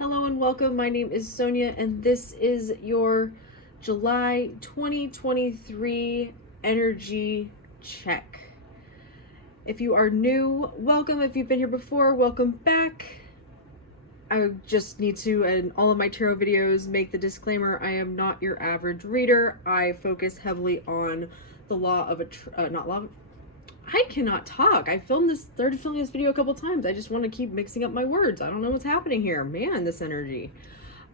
Hello and welcome. My name is Sonia, and this is your July 2023 energy check. If you are new, welcome. If you've been here before, welcome back. I just need to, in all of my tarot videos, make the disclaimer: I am not your average reader. I focus heavily on the law of I cannot talk. Started filming this video a couple times. I just want to keep mixing up my words. I don't know what's happening here. Man, this energy.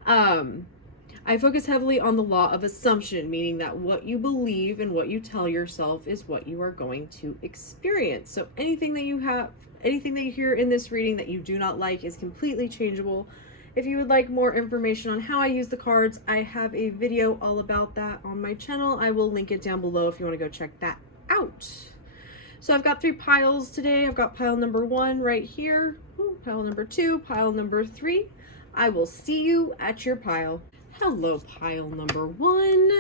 I focus heavily on the law of assumption, meaning that what you believe and what you tell yourself is what you are going to experience. So anything that you hear in this reading that you do not like is completely changeable. If you would like more information on how I use the cards, I have a video all about that on my channel. I will link it down below if you want to go check that out. So I've got 3 piles today. I've got pile number 1 right here, pile number 2, pile number 3. I will see you at your pile. Hello, pile number 1.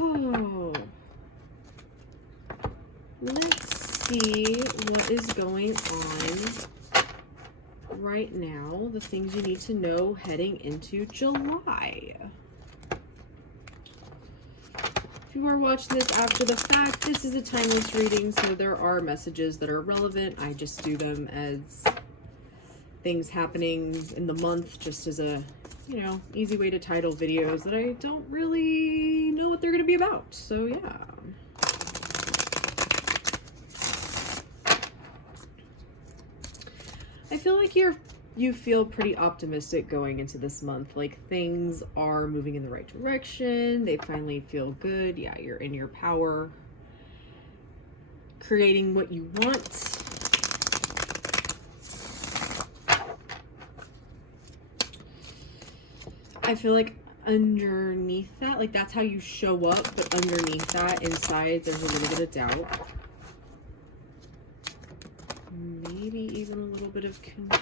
Oh, let's see what is going on right now. The things you need to know heading into July. If you are watching this after the fact, this is a timeless reading, so there are messages that are relevant. I just do them as things happening in the month, just as a, easy way to title videos that I don't really know what they're going to be about. So yeah. I feel like you feel pretty optimistic going into this month. Like, things are moving in the right direction. They finally feel good. Yeah, you're in your power, creating what you want. I feel like underneath that, like, that's how you show up, but underneath that, inside, there's a little bit of doubt. Maybe even a little bit of confusion.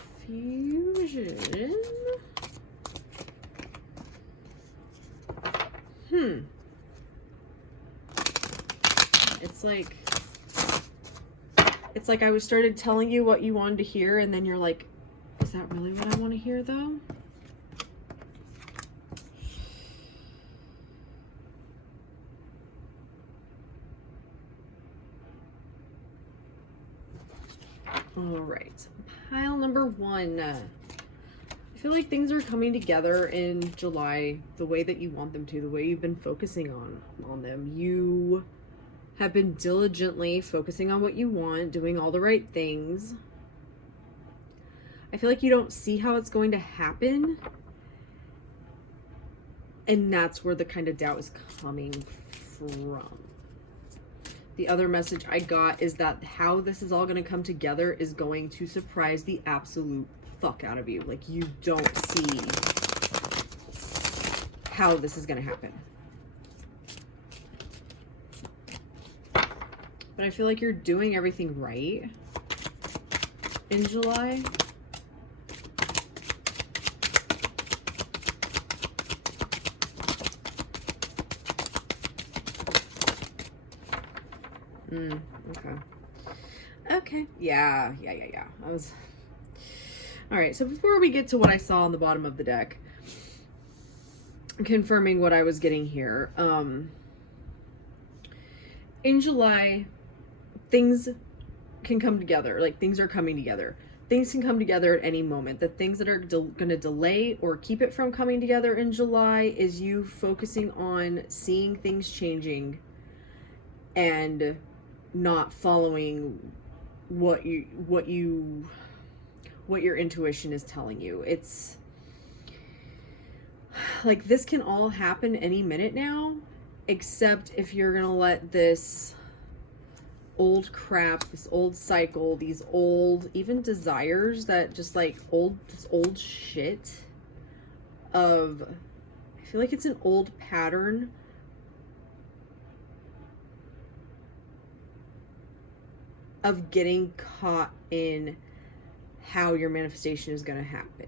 It's like I was started telling you what you wanted to hear, and then you're like, is that really what I want to hear though? All right, pile number 1. I feel like things are coming together in July the way that you want them to, the way you've been focusing on them. You have been diligently focusing on what you want, doing all the right things. I feel like you don't see how it's going to happen, and that's where the kind of doubt is coming from. The other message I got is that how this is all going to come together is going to surprise the absolute fuck out of you. Like, you don't see how this is going to happen. But I feel like you're doing everything right in July. Okay. Yeah. All right, so before we get to what I saw on the bottom of the deck, confirming what I was getting here, in July, things can come together. Like, things are coming together. Things can come together at any moment. The things that are going to delay or keep it from coming together in July is you focusing on seeing things changing and not following what your intuition is telling you. It's like this can all happen any minute now, except if you're gonna let this old crap, this old cycle, these old even desires that just like this old shit of, I feel like it's an old pattern of getting caught in how your manifestation is going to happen.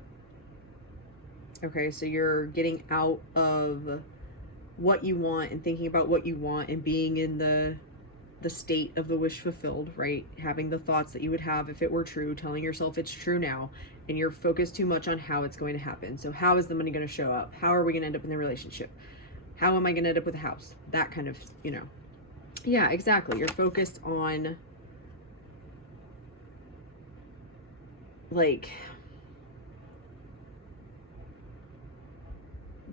Okay, so you're getting out of what you want and thinking about what you want and being in the the state of the wish fulfilled, right? Having the thoughts that you would have if it were true, telling yourself it's true now, and you're focused too much on how it's going to happen. So how is the money going to show up? How are we going to end up in the relationship? How am I going to end up with a house? That kind of, you know. Yeah, exactly. You're focused on, like,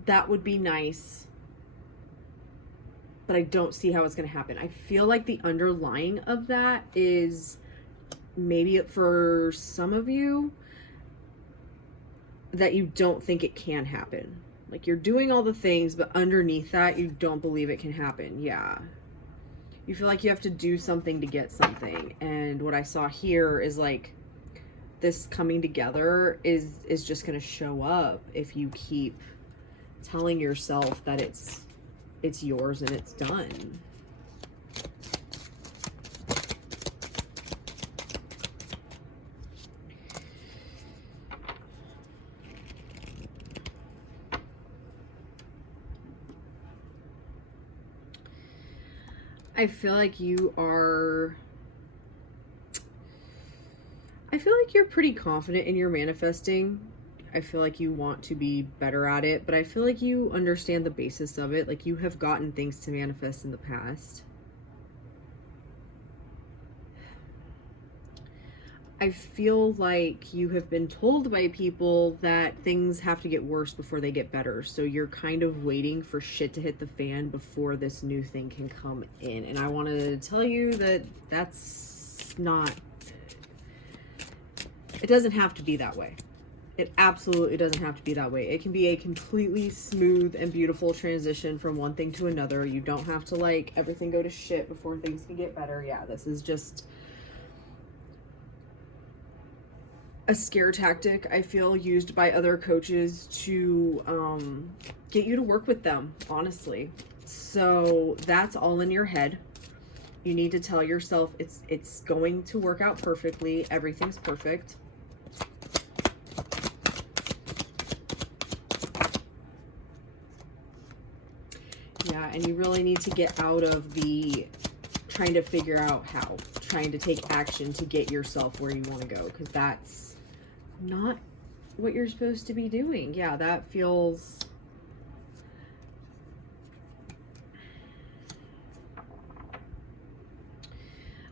that would be nice, but I don't see how it's going to happen. I feel like the underlying of that is maybe for some of you that you don't think it can happen. Like, you're doing all the things, but underneath that, you don't believe it can happen. Yeah. You feel like you have to do something to get something. And what I saw here is like this coming together is just going to show up if you keep telling yourself that it's yours and it's done. I feel like you're pretty confident in your manifesting. I feel like you want to be better at it, but I feel like you understand the basis of it. Like, you have gotten things to manifest in the past. I feel like you have been told by people that things have to get worse before they get better. So you're kind of waiting for shit to hit the fan before this new thing can come in. And I want to tell you that that's not... It doesn't have to be that way. It absolutely doesn't have to be that way. It can be a completely smooth and beautiful transition from one thing to another. You don't have to, like, everything go to shit before things can get better. Yeah, this is just a scare tactic, I feel, used by other coaches to get you to work with them, honestly. So that's all in your head. You need to tell yourself it's going to work out perfectly. Everything's perfect. Yeah, and you really need to get out of the trying to figure out how, trying to take action to get yourself where you want to go, because that's not what you're supposed to be doing. Yeah, that feels...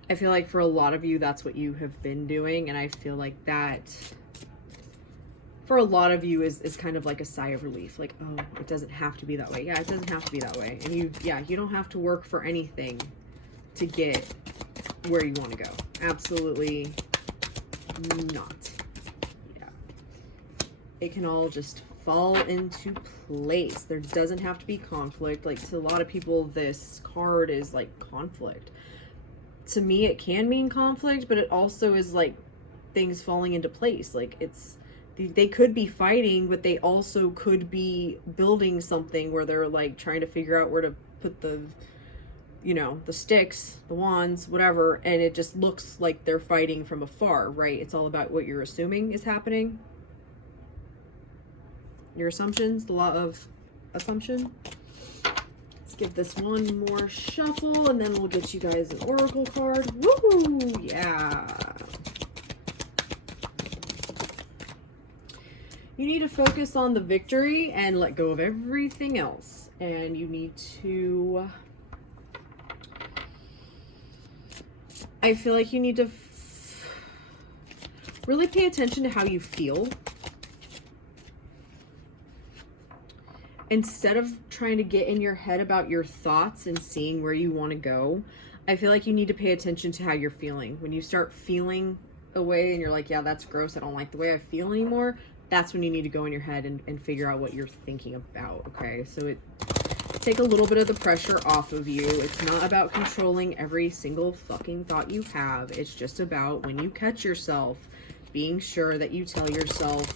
I feel like for a lot of you, that's what you have been doing, and I feel like that... for a lot of you is kind of like a sigh of relief. Like, oh, it doesn't have to be that way. Yeah, it doesn't have to be that way. And you don't have to work for anything to get where you want to go. Absolutely not. Yeah. It can all just fall into place. There doesn't have to be conflict. Like, to a lot of people, this card is like conflict. To me, it can mean conflict, but it also is like things falling into place. Like, they could be fighting, but they also could be building something where they're like trying to figure out where to put the, you know, the sticks, the wands, whatever, and it just looks like they're fighting from afar, right? It's all about what you're assuming is happening. Your assumptions, the law of assumption. Let's give this one more shuffle, and then we'll get you guys an oracle card. Woohoo! Yeah. You need to focus on the victory and let go of everything else. And you need to... I feel like you need to really pay attention to how you feel. Instead of trying to get in your head about your thoughts and seeing where you want to go, I feel like you need to pay attention to how you're feeling. When you start feeling a way and you're like, yeah, that's gross, I don't like the way I feel anymore, that's when you need to go in your head and figure out what you're thinking about, okay? So take a little bit of the pressure off of you. It's not about controlling every single fucking thought you have. It's just about, when you catch yourself, being sure that you tell yourself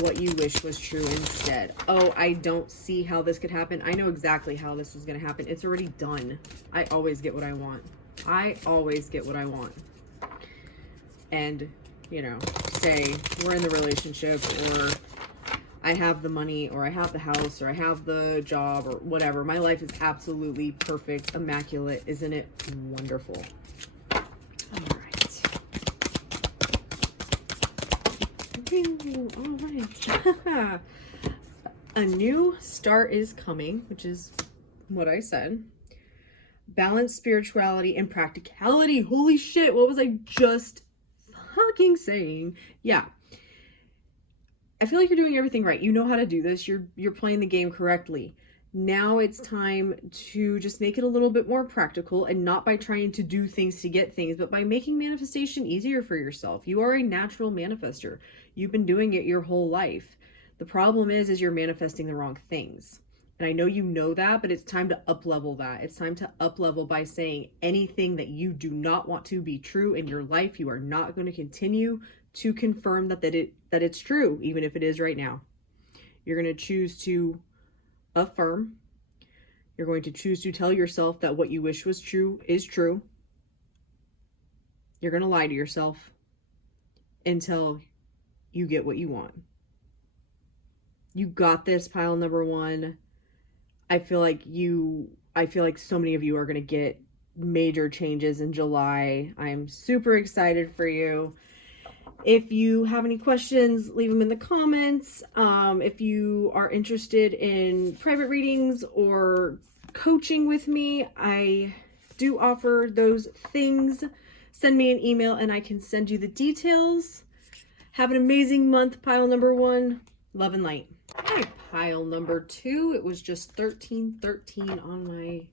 what you wish was true instead. Oh, I don't see how this could happen. I know exactly how this is going to happen. It's already done. I always get what I want. I always get what I want. And, you know, say we're in the relationship, or I have the money, or I have the house, or I have the job, or whatever. My life is absolutely perfect, immaculate. Isn't it wonderful? All right. All right. A new start is coming, which is what I said. Balance, spirituality, and practicality. Holy shit, what was I just fucking saying? Yeah. I feel like you're doing everything right. You know how to do this. You're playing the game correctly. Now it's time to just make it a little bit more practical, and not by trying to do things to get things, but by making manifestation easier for yourself. You are a natural manifester. You've been doing it your whole life. The problem is you're manifesting the wrong things. And I know you know that, but it's time to up-level that. It's time to up-level by saying anything that you do not want to be true in your life, you are not going to continue to confirm that it's true, even if it is right now. You're going to choose to affirm. You're going to choose to tell yourself that what you wish was true is true. You're going to lie to yourself until you get what you want. You got this, pile number one. I feel like so many of you are going to get major changes in July. I'm super excited for you. If you have any questions, leave them in the comments. If you are interested in private readings or coaching with me, I do offer those things. Send me an email and I can send you the details. Have an amazing month, pile number one. Love and light. Okay, pile number two. It was just 1313 on my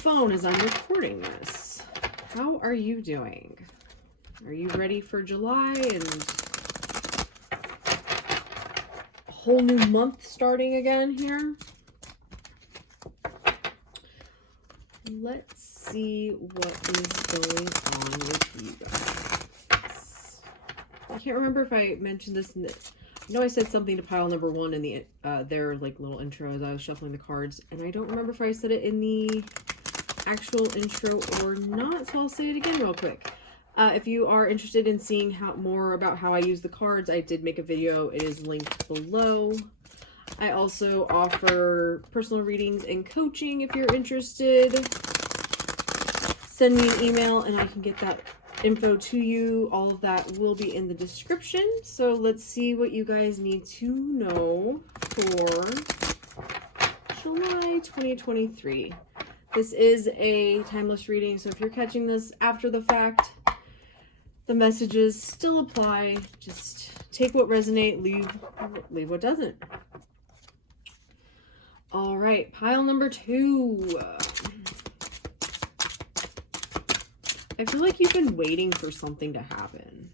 phone as I'm recording this. How are you doing? Are you ready for July and a whole new month starting again here? Let's see what is going on with you guys. I can't remember if I mentioned this in the... I know I said something to pile number one in the their like little intro as I was shuffling the cards, and I don't remember if I said it in the actual intro or not, so I'll say it again real quick. If you are interested in seeing more about how I use the cards, I did make a video. It is linked below. I also offer personal readings and coaching if you're interested. Send me an email and I can get that info to you. All of that will be in the description. So let's see what you guys need to know for July 2023. This is a timeless reading, so if you're catching this after the fact, the messages still apply. Just take what resonates, leave what doesn't. All right, pile number two. I feel like you've been waiting for something to happen.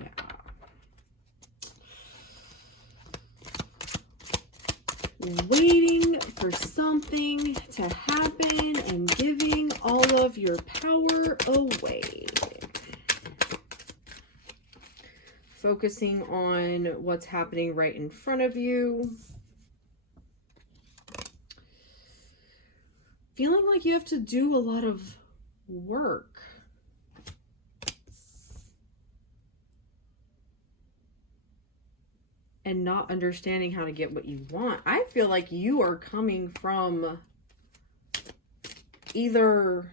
Yeah. Waiting for something to happen and giving all of your power away. Focusing on what's happening right in front of you. Feeling like you have to do a lot of work. And not understanding how to get what you want. I feel like you are coming from either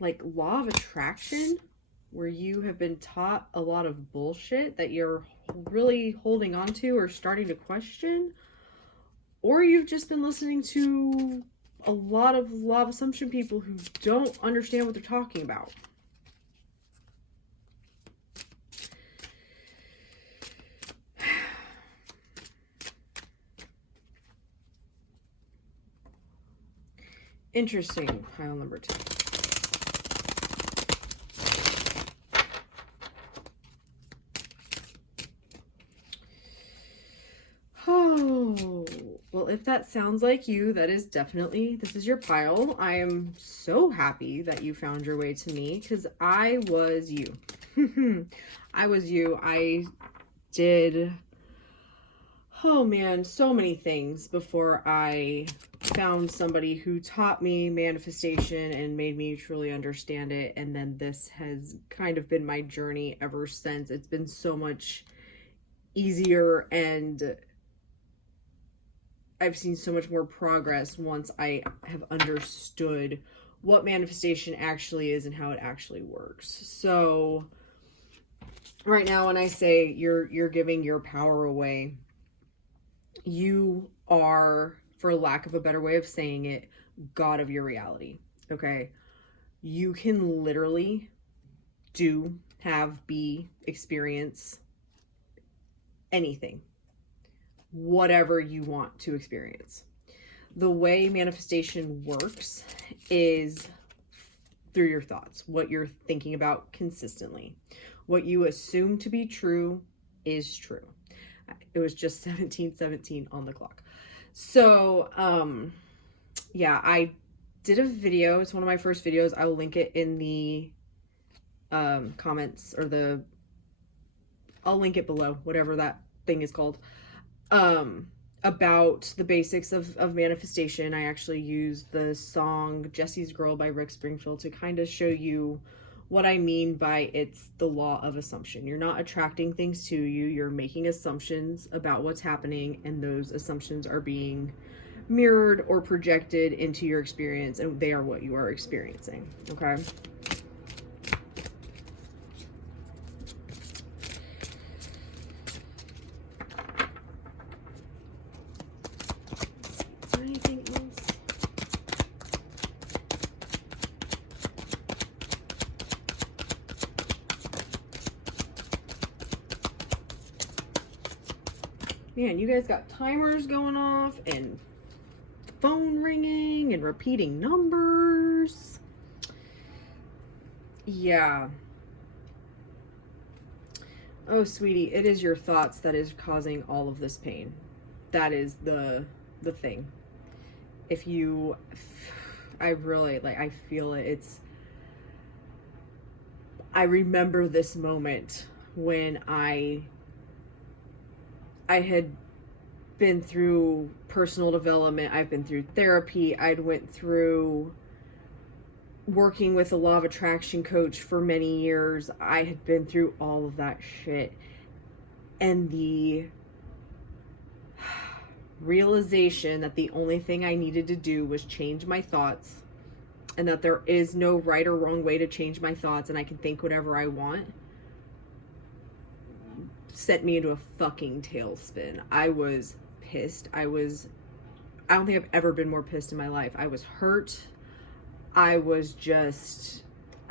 like law of attraction, where you have been taught a lot of bullshit that you're really holding on to or starting to question, or you've just been listening to a lot of law of assumption people who don't understand what they're talking about. Interesting, pile number two. Oh, well, if that sounds like you, that is definitely, this is your pile. I am so happy that you found your way to me, because I was you. I was you. I did oh man, so many things before I found somebody who taught me manifestation and made me truly understand it. And then this has kind of been my journey ever since. It's been so much easier, and I've seen so much more progress once I have understood what manifestation actually is and how it actually works. So right now, when I say you're giving your power away, you are, for lack of a better way of saying it, God of your reality. Okay? You can literally do, have, be, experience anything, whatever you want to experience. The way manifestation works is through your thoughts, what you're thinking about consistently. What you assume to be true is true. It was just 17:17 on the clock. So, yeah, I did a video. It's one of my first videos. I will link it in the comments, or I'll link it below, whatever that thing is called, about the basics of manifestation. I actually used the song Jesse's Girl by Rick Springfield to kind of show you what I mean by it's the law of assumption. You're not attracting things to you, you're making assumptions about what's happening, and those assumptions are being mirrored or projected into your experience, and they are what you are experiencing. Okay? Is there anything else? Man, you guys got timers going off and phone ringing and repeating numbers. Yeah. Oh, sweetie, it is your thoughts that is causing all of this pain. That is the thing. If you, I really, like, I feel it. I remember this moment when I had been through personal development. I've been through therapy. I'd went through working with a law of attraction coach for many years. I had been through all of that shit. And the realization that the only thing I needed to do was change my thoughts, and that there is no right or wrong way to change my thoughts, and I can think whatever I want, sent me into a fucking tailspin. I was pissed. I don't think I've ever been more pissed in my life. I was hurt. I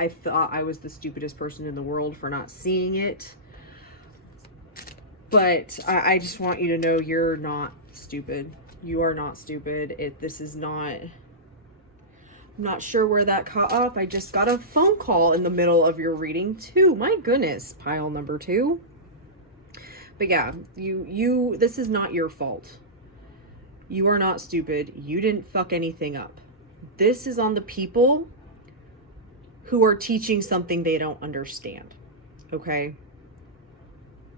thought I was the stupidest person in the world for not seeing it. But I just want you to know you're not stupid. You are not stupid. This is not... I'm not sure where that caught up. I just got a phone call in the middle of your reading too. My goodness, pile number 2. But yeah, this is not your fault. You are not stupid. You didn't fuck anything up. This is on the people who are teaching something they don't understand. Okay?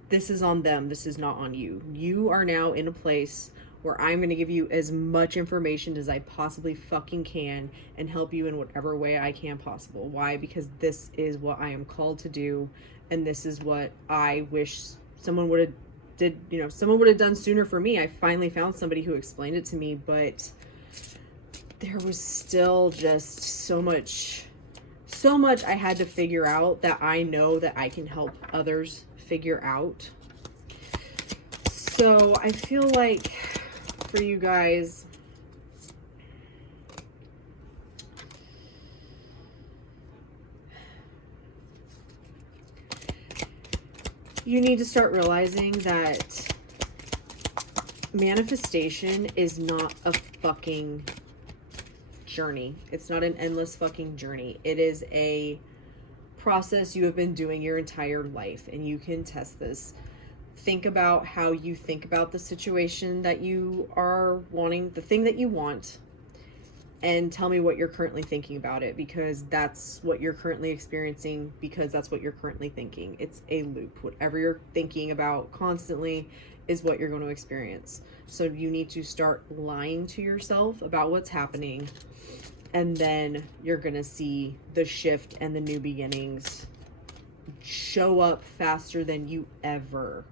This is on them. This is not on you. You are now in a place where I'm going to give you as much information as I possibly fucking can and help you in whatever way I can possible. Why? Because this is what I am called to do, and this is what I wish someone would have done sooner for me. I finally found somebody who explained it to me, but there was still just so much I had to figure out that I know that I can help others figure out. So I feel like for you guys, you need to start realizing that manifestation is not a fucking journey. It's not an endless fucking journey. It is a process you have been doing your entire life, and you can test this. Think about how you think about the situation that you are wanting, the thing that you want, and tell me what you're currently thinking about it, because that's what you're currently experiencing, because that's what you're currently thinking. It's a loop. Whatever you're thinking about constantly is what you're going to experience. So you need to start lying to yourself about what's happening, and then you're going to see the shift and the new beginnings show up faster than you ever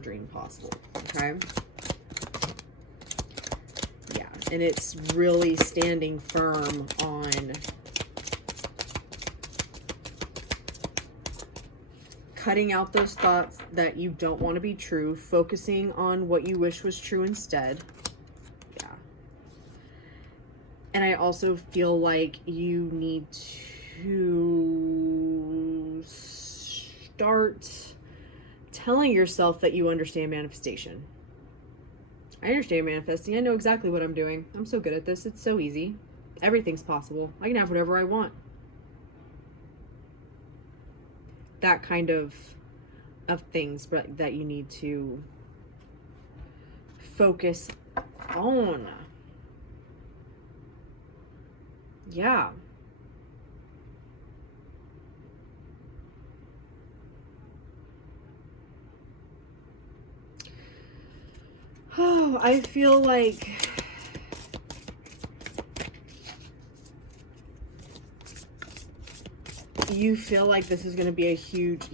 dreamed possible. Okay? Yeah, and it's really standing firm on cutting out those thoughts that you don't want to be true, focusing on what you wish was true instead. Yeah. And I also feel like you need to start telling yourself that you understand manifestation. I understand manifesting. I know exactly what I'm doing. I'm so good at this. It's so easy. Everything's possible. I can have whatever I want. That kind of things that you need to focus on. Yeah. Oh, I feel like you feel like this is going to be a huge,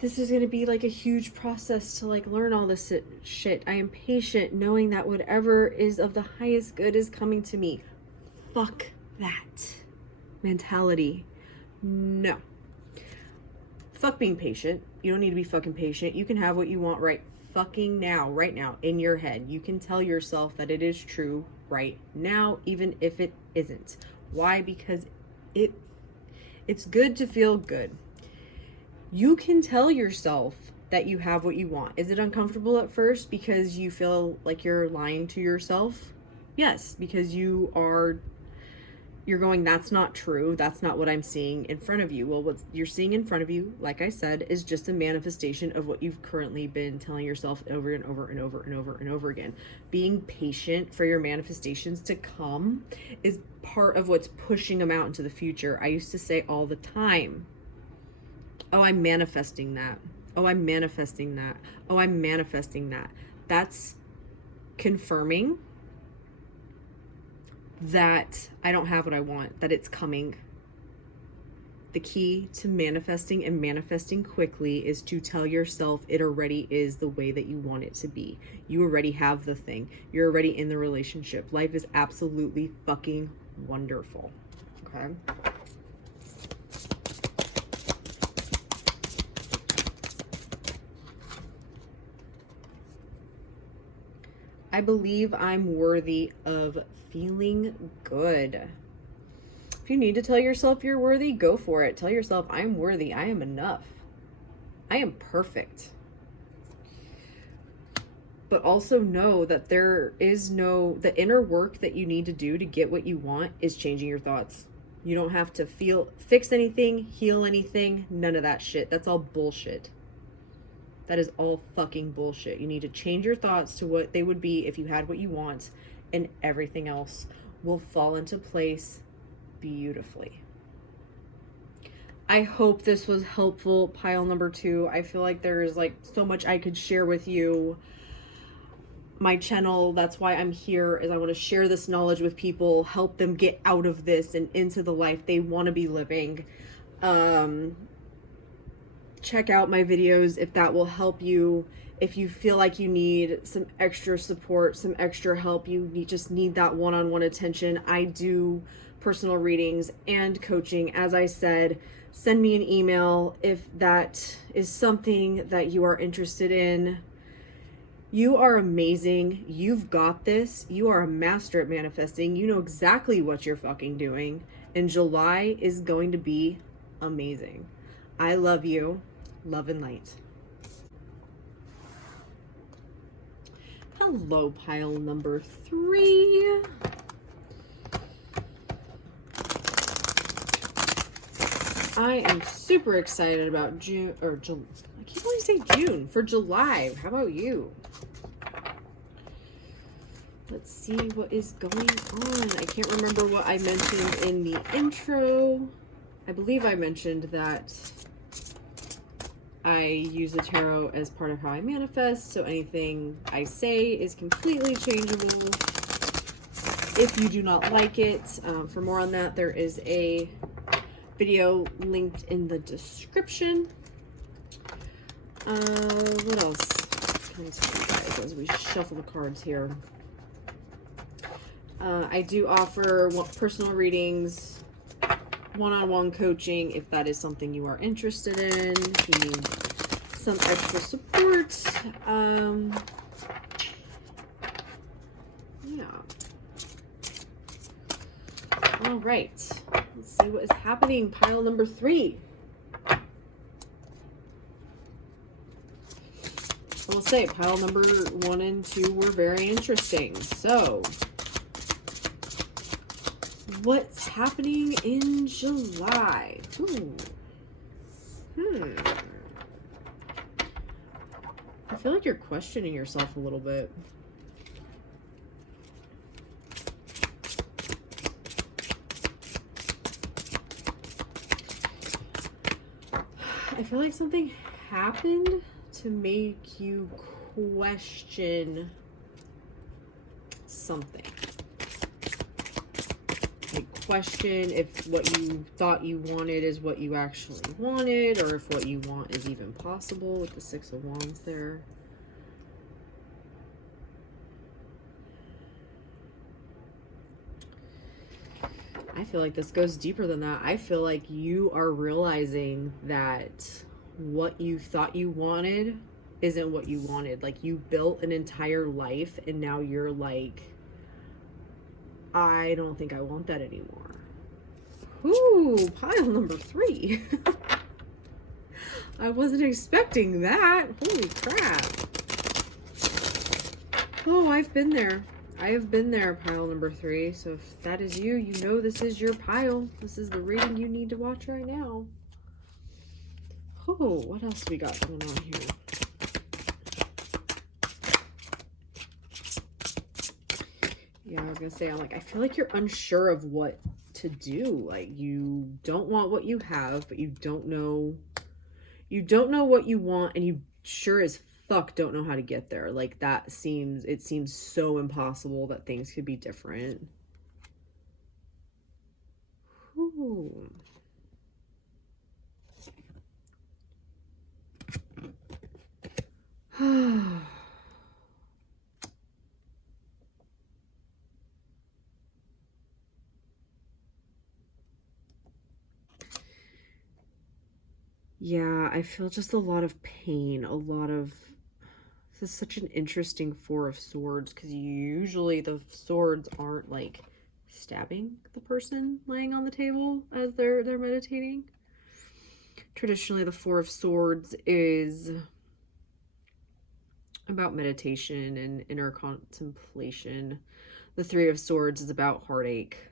this is going to be like a huge process to like learn all this shit. I am patient knowing that whatever is of the highest good is coming to me. Fuck that mentality. No. Fuck being patient. You don't need to be fucking patient. You can have what you want right now, in your head. You can tell yourself that it is true right now, even if it isn't. Why? Because it's good to feel good. You can tell yourself that you have what you want. Is it uncomfortable at first because you feel like you're lying to yourself? Yes, because you're going, that's not true. That's not what I'm seeing in front of you. Well, what you're seeing in front of you, like I said, is just a manifestation of what you've currently been telling yourself over and over and over and over and over again. Being patient for your manifestations to come is part of what's pushing them out into the future. I used to say all the time, oh, I'm manifesting that. Oh, I'm manifesting that. Oh, I'm manifesting that. That's confirming that I don't have what I want, that it's coming. The key to manifesting and manifesting quickly is to tell yourself it already is the way that you want it to be. You already have the thing. You're already in the relationship. Life is absolutely fucking wonderful. Okay? I believe I'm worthy of feeling good. If you need to tell yourself you're worthy, go for it. Tell yourself, I'm worthy. I am enough. I am perfect. But also know that the inner work that you need to do to get what you want is changing your thoughts. You don't have to fix anything, heal anything, none of that shit. That's all bullshit. That is all fucking bullshit. You need to change your thoughts to what they would be if you had what you want, and everything else will fall into place beautifully. I hope this was helpful, pile number 2. I feel like there is like so much I could share with you. My channel, that's why I'm here, is I want to share this knowledge with people, help them get out of this and into the life they want to be living. Check out my videos if that will help you. If you feel like you need some extra support, some extra help, just need that one-on-one attention, I do personal readings and coaching. As I said, send me an email if that is something that you are interested in. You are amazing. You've got this. You are a master at manifesting. You know exactly what you're fucking doing. And July is going to be amazing. I love you. Love and light. Hello, pile number 3. I am super excited about June, I keep wanting to say June, for July. How about you? Let's see what is going on. I can't remember what I mentioned in the intro. I believe I mentioned that I use the tarot as part of how I manifest, so anything I say is completely changeable. If you do not like it, for more on that, there is a video linked in the description. What else can I tell you guys as we shuffle the cards here? I do offer personal readings, one-on-one coaching if that is something you are interested in. If you need some extra support. Yeah. All right. Let's see what is happening. Pile number 3. I will say pile number 1 and 2 were very interesting. So, what's happening in July? Ooh. I feel like you're questioning yourself a little bit. I feel like something happened to make you question something. Like question if what you thought you wanted is what you actually wanted, or if what you want is even possible with the 6 of Wands there. I feel like this goes deeper than that. I feel like you are realizing that what you thought you wanted isn't what you wanted. Like, you built an entire life and now you're like, I don't think I want that anymore. Ooh, pile number 3. I wasn't expecting that. Holy crap. Oh, I've been there. I have been there, pile number 3. So if that is you, you know this is your pile. This is the reading you need to watch right now. Oh, what else we got going on here? Yeah, I was gonna say, I feel like you're unsure of what to do. Like, you don't want what you have, but you don't know what you want, and you sure as fuck don't know how to get there. Like, it seems so impossible that things could be different. Ooh. Yeah, I feel just a lot of pain, this is such an interesting 4 of Swords, because usually the swords aren't like stabbing the person laying on the table as they're meditating. Traditionally, the 4 of Swords is about meditation and inner contemplation. The 3 of Swords is about heartache.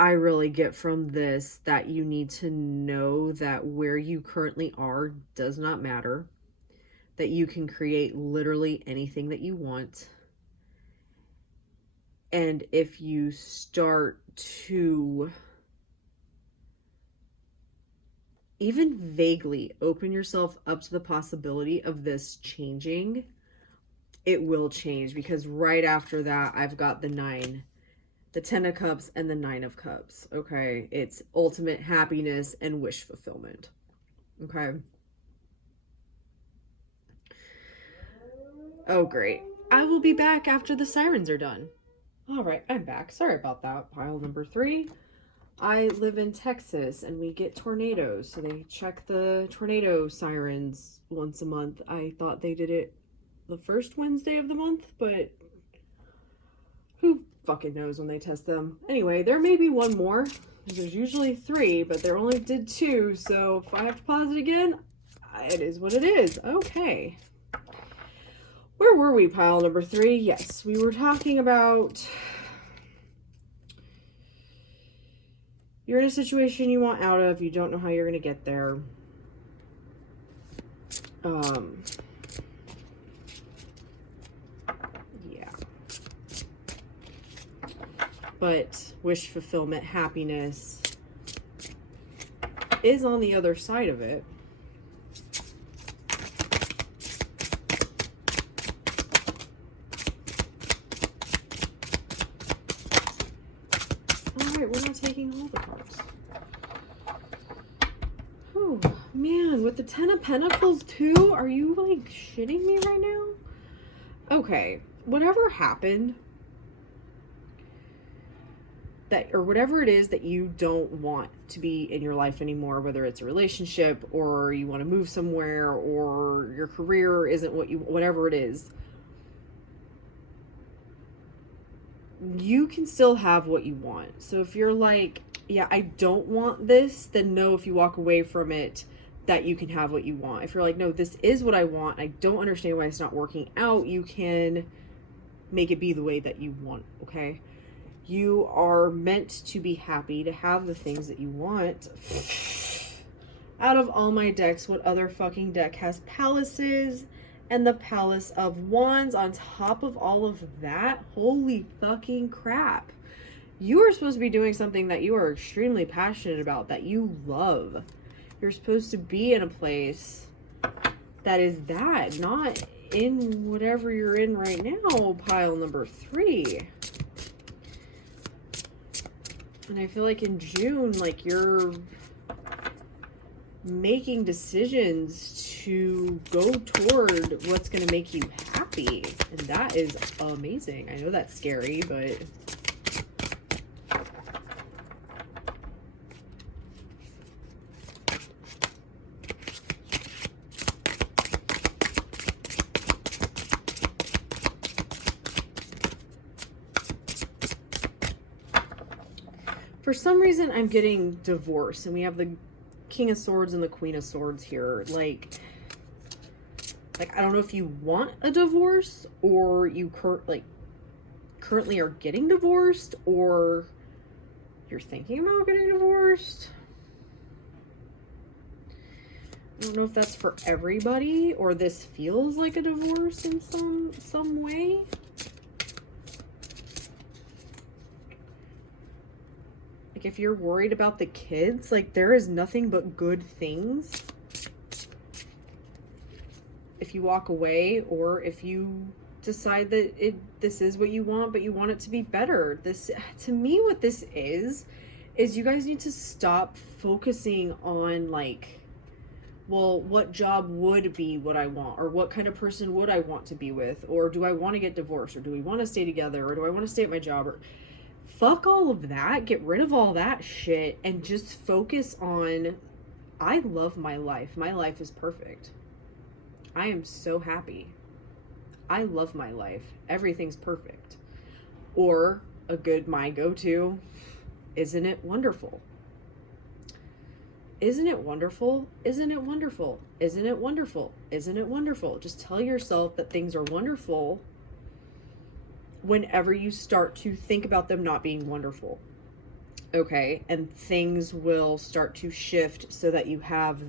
I really get from this that you need to know that where you currently are does not matter, that you can create literally anything that you want. And if you start to even vaguely open yourself up to the possibility of this changing, it will change, because right after that, I've got the 9, the 10 of Cups, and the 9 of Cups. Okay, it's ultimate happiness and wish fulfillment. Okay. Oh, great. I will be back after the sirens are done. All right, I'm back. Sorry about that. Pile number 3. I live in Texas and we get tornadoes, so they check the tornado sirens once a month. I thought they did it the first Wednesday of the month, but who fucking knows when they test them. Anyway, there may be one more. There's usually 3, but they only did 2, so if I have to pause it again, it is what it is. Okay. Where were we, pile number 3? Yes, we were talking about you're in a situation you want out of, you don't know how you're going to get there. Yeah. But wish fulfillment, happiness is on the other side of it. Alright, we're not taking all the cards. Oh, man, with the Ten of Pentacles too? Are you, like, shitting me right now? Okay, whatever happened, that, or whatever it is that you don't want to be in your life anymore, whether it's a relationship or you want to move somewhere or your career isn't what you, whatever it is, you can still have what you want. So if you're like, yeah, I don't want this, then know if you walk away from it that you can have what you want. If you're like, no, this is what I want, I don't understand why it's not working out, you can make it be the way that you want, okay? You are meant to be happy, to have the things that you want. Out of all my decks, what other fucking deck has palaces and the Palace of Wands on top of all of that? Holy fucking crap. You are supposed to be doing something that you are extremely passionate about, that you love. You're supposed to be in a place that is that, not in whatever you're in right now, pile number 3. And I feel like in June, like, you're making decisions to go toward what's going to make you happy. And that is amazing. I know that's scary, but for some reason I'm getting divorced, and we have the King of Swords and the Queen of Swords here. Like I don't know if you want a divorce, or you currently are getting divorced, or you're thinking about getting divorced. I don't know if that's for everybody, or this feels like a divorce in some way. Like, if you're worried about the kids, like, there is nothing but good things if you walk away, or if you decide that this is what you want, but you want it to be better. This, to me, what this is you guys need to stop focusing on, like, well, what job would be what I want, or what kind of person would I want to be with, or do I want to get divorced, or do we want to stay together, or do I want to stay at my job, or fuck all of that. Get rid of all that shit and just focus on, I love my life. My life is perfect. I am so happy. I love my life. Everything's perfect. Or a good, my go-to, isn't it wonderful? Isn't it wonderful? Isn't it wonderful? Isn't it wonderful? Isn't it wonderful? Just tell yourself that things are wonderful whenever you start to think about them not being wonderful. Okay, and things will start to shift so that you have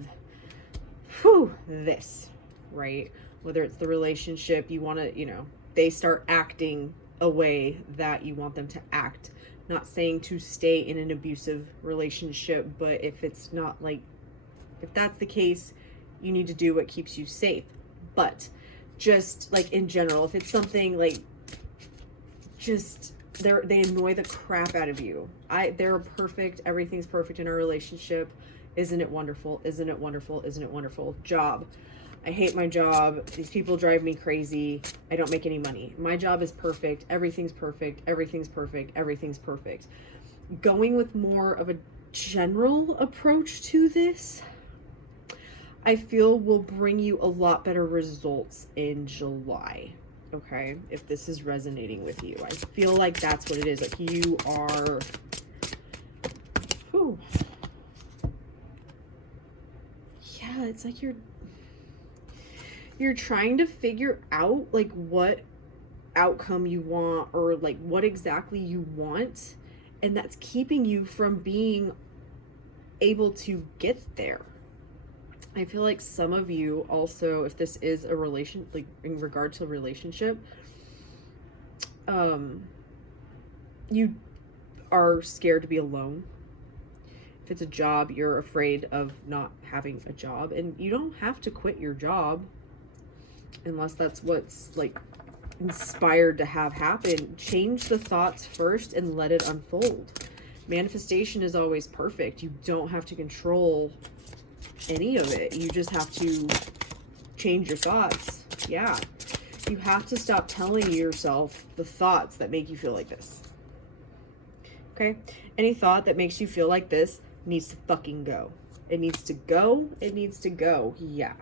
this, right? Whether it's the relationship, you want to, they start acting a way that you want them to act. Not saying to stay in an abusive relationship, but if it's not, like, if that's the case, you need to do what keeps you safe. But just, like, in general, if it's something like, just, they annoy the crap out of you. They're perfect. Everything's perfect in our relationship. Isn't it wonderful? Isn't it wonderful? Isn't it wonderful? Job. I hate my job. These people drive me crazy. I don't make any money. My job is perfect. Everything's perfect. Everything's perfect. Everything's perfect. Going with more of a general approach to this, I feel, will bring you a lot better results in July. Okay, if this is resonating with you, I feel like that's what it is. Like, you are, yeah, it's like you're trying to figure out, like, what outcome you want, or like what exactly you want, and that's keeping you from being able to get there. I feel like some of you also, if this is a relation, like in regard to a relationship, you are scared to be alone. If it's a job, you're afraid of not having a job. And you don't have to quit your job unless that's what's like inspired to have happen. Change the thoughts first and let it unfold. Manifestation is always perfect. You don't have to control any of it. You just have to change your thoughts. Yeah. You have to stop telling yourself the thoughts that make you feel like this. Okay? Any thought that makes you feel like this needs to fucking go. It needs to go. It needs to go. Yeah.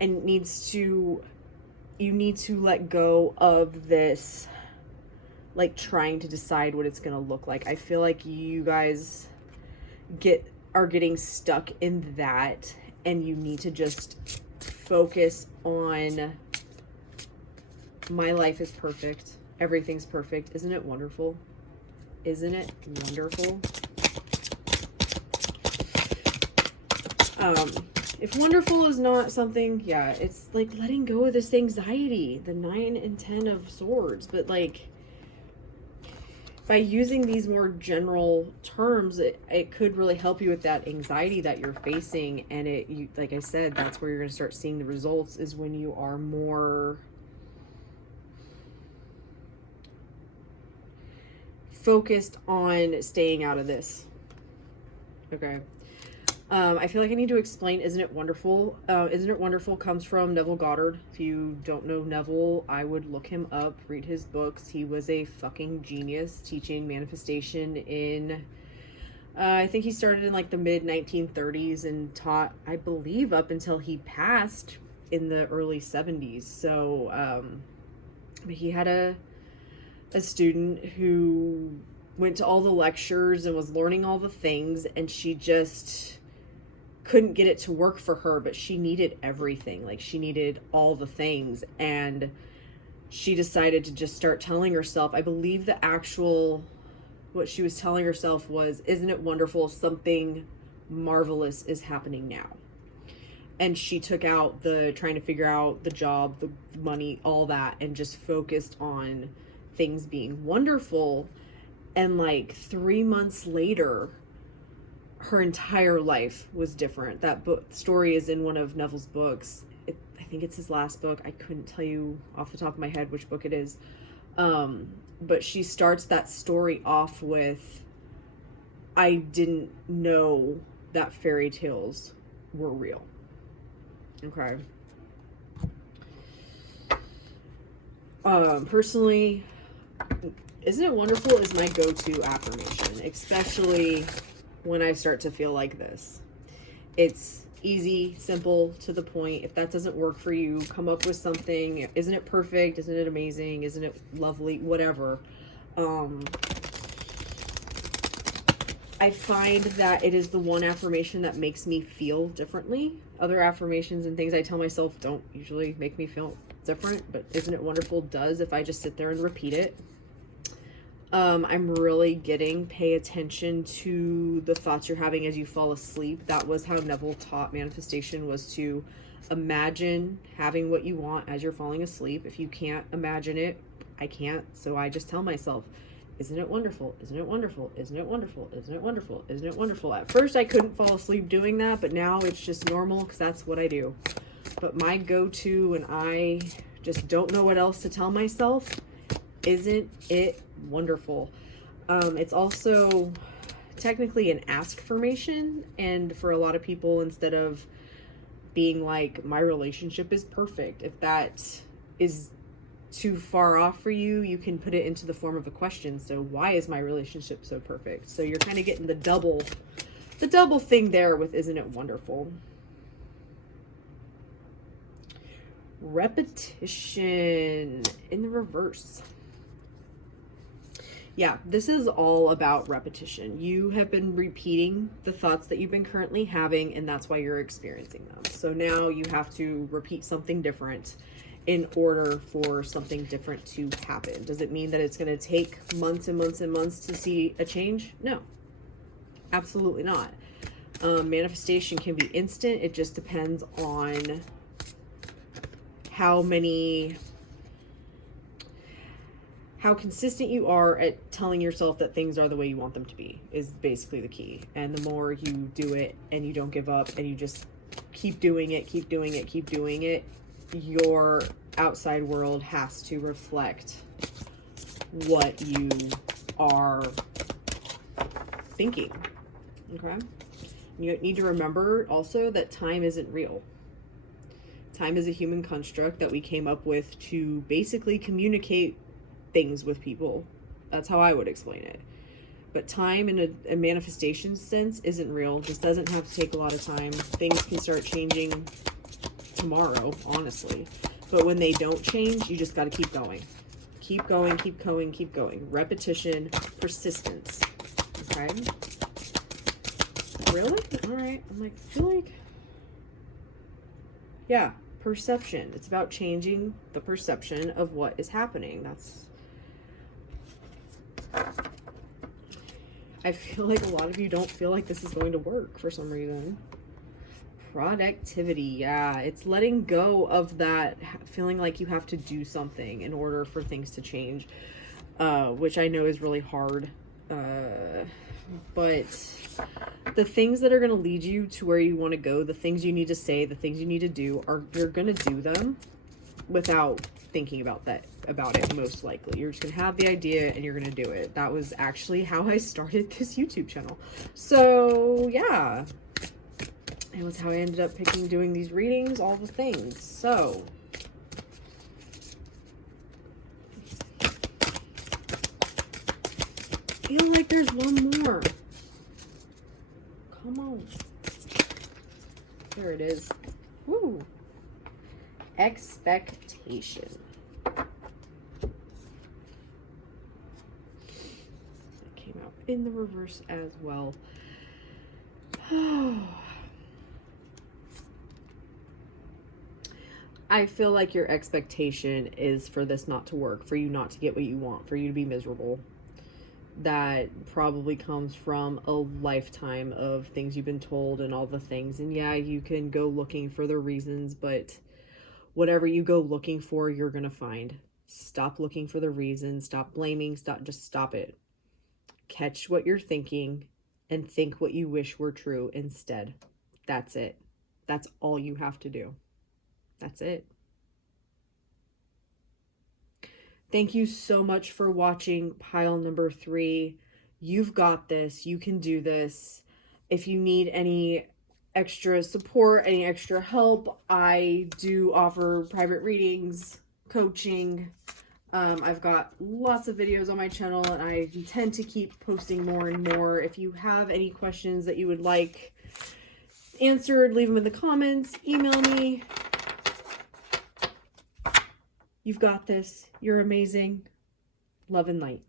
And you need to let go of this, like, trying to decide what it's going to look like. I feel like you guys are getting stuck in that, and you need to just focus on, my life is perfect. Everything's perfect. Isn't it wonderful? Isn't it wonderful? If wonderful is not something, yeah, it's like letting go of this anxiety, the 9 and 10 of swords. But like, by using these more general terms, it could really help you with that anxiety that you're facing. And like I said, that's where you're going to start seeing the results, is when you are more focused on staying out of this. Okay. I feel like I need to explain Isn't It Wonderful? Isn't It Wonderful comes from Neville Goddard. If you don't know Neville, I would look him up, read his books. He was a fucking genius teaching manifestation in, I think he started in like the mid 1930s and taught, I believe, up until he passed in the early 70s. So he had a student who went to all the lectures and was learning all the things, and she just couldn't get it to work for her, but she needed everything. Like, she needed all the things, and she decided to just start telling herself, I believe what she was telling herself was, isn't it wonderful, something marvelous is happening now. And she took out trying to figure out the job, the money, all that, and just focused on things being wonderful. And like 3 months later, her entire life was different. That story is in one of Neville's books. I think it's his last book. I couldn't tell you off the top of my head which book it is. But she starts that story off with, I didn't know that fairy tales were real. Okay. Personally, Isn't It Wonderful is my go-to affirmation, especially when I start to feel like this. It's easy, simple, to the point. If that doesn't work for you, come up with something. Isn't it perfect? Isn't it amazing? Isn't it lovely? Whatever. I find that it is the one affirmation that makes me feel differently. Other affirmations and things I tell myself don't usually make me feel different, but Isn't It Wonderful does if I just sit there and repeat it. I'm really getting, pay attention to the thoughts you're having as you fall asleep. That was how Neville taught manifestation, was to imagine having what you want as you're falling asleep. If you can't imagine it, I can't. So I just tell myself, isn't it wonderful? Isn't it wonderful? Isn't it wonderful? Isn't it wonderful? Isn't it wonderful? At first I couldn't fall asleep doing that, but now it's just normal because that's what I do. But my go-to, and I just don't know what else to tell myself, isn't it wonderful? It's also technically an ask formation, and for a lot of people, instead of being like, my relationship is perfect, if that is too far off for you, you can put it into the form of a question. So why is my relationship so perfect? So you're kind of getting the double thing there with Isn't It Wonderful? Repetition in the reverse. Yeah, this is all about repetition. You have been repeating the thoughts that you've been currently having, and that's why you're experiencing them. So now you have to repeat something different in order for something different to happen. Does it mean that it's going to take months and months and months to see a change? No, absolutely not. Manifestation can be instant. It just depends on how how consistent you are at telling yourself that things are the way you want them to be is basically the key. And the more you do it and you don't give up and you just keep doing it, keep doing it, keep doing it, your outside world has to reflect what you are thinking. Okay? You need to remember also that time isn't real. Time is a human construct that we came up with to basically communicate things with people. That's how I would explain it. But time in a manifestation sense isn't real. This doesn't have to take a lot of time. Things can start changing tomorrow, honestly. But when they don't change, you just got to keep going. Keep going, keep going, keep going. Repetition, persistence. Okay? Really? All right. I'm like, I feel like... Yeah, perception. It's about changing the perception of what is happening. I feel like a lot of you don't feel like this is going to work for some reason. Productivity, yeah. It's letting go of that feeling like you have to do something in order for things to change, which I know is really hard. But the things that are going to lead you to where you want to go, the things you need to say, the things you need to do, you're going to do them without thinking about it, most likely. You're just gonna have the idea and you're gonna do it. That was actually how I started this YouTube channel. So yeah, it was how I ended up doing these readings, all the things. So I feel like there's one more. Come on. There it is. Woo. Expectation. In the reverse as well. I feel like your expectation is for this not to work, for you not to get what you want, for you to be miserable. That probably comes from a lifetime of things you've been told and all the things. And yeah, you can go looking for the reasons, but whatever you go looking for, you're going to find. Stop looking for the reasons. Stop blaming. Just stop it. Catch what you're thinking and think what you wish were true instead. That's it. That's all you have to do. That's it. Thank you so much for watching pile number 3. You've got this. You can do this. If you need any extra support, any extra help, I do offer private readings, coaching. I've got lots of videos on my channel and I intend to keep posting more and more. If you have any questions that you would like answered, leave them in the comments, email me. You've got this. You're amazing. Love and light.